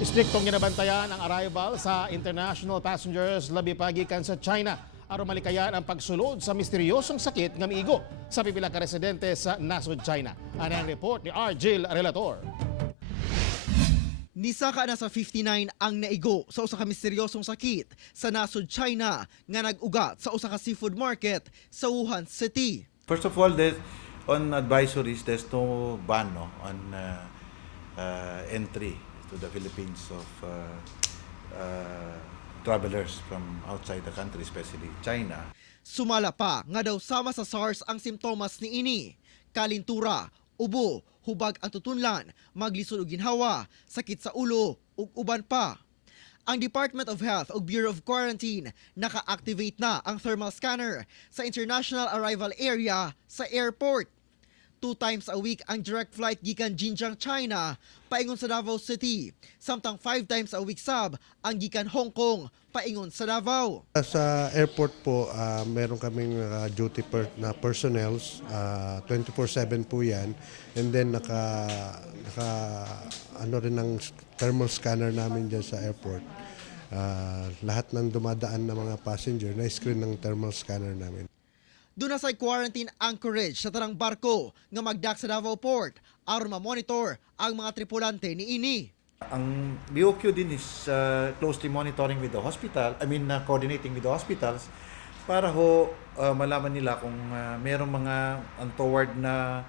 Istriktong ginabantayan ang arrival sa international passengers labi pagikan sa China aron malikayan ang pagsulod sa misteryosong sakit nga miigo sa pipila ka residente sa nasod China. Ano ang report ni Argil Relator. Nisaka na sa 59 ang naigo sa usa ka misteryosong sakit sa nasod China nga nag-ugat sa usa ka seafood market sa Wuhan City. First of all, on advisories, there's no ban on entry to the Philippines of travelers from outside the country, especially China. Sumala pa nga daw sama sa SARS ang simptomas ni ini: kalintura, ubo, hubag ang tutunlan, maglisod og ginhawa, sakit sa ulo ug uban pa. Ang Department of Health ug Bureau of Quarantine naka-activate na ang thermal scanner sa international arrival area sa airport. 2 times a week ang direct flight gikan Jinjiang, China paingon sa Davao City, samtang 5 times a week sab ang gikan Hong Kong paingon sa Davao. Sa airport po, meron kaming duty na personnels, 24/7 po yan. And then ano rin ang thermal scanner namin dyan sa airport. Lahat ng dumadaan na mga passenger na-screen ng thermal scanner namin. Doon na sa quarantine anchorage sa tanang barko nga magdak sa Davao Port aron ma-monitor ang mga tripulante ni ini. Ang BOQ din is closely monitoring with the hospital, coordinating with the hospitals para malaman nila kung mayroong mga untoward na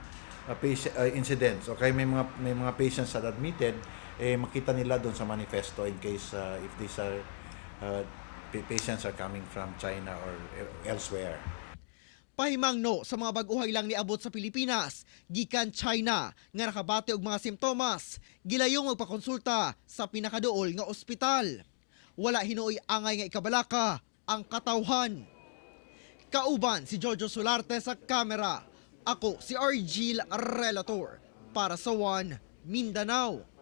incidents o kaya may mga patients that admitted, makita nila doon sa manifesto in case if these are patients are coming from China or elsewhere. Pahimangno sa mga bag-uhay lang niabot sa Pilipinas gikan China nga nakabati og mga simptomas, gilayong magpakonsulta sa pinakaduol nga ospital. Wala hinuoy angay nga ikabalaka ang katawhan. Kauban si Jojo Solarte sa kamera. Ako si Argil Relator para sa One Mindanao.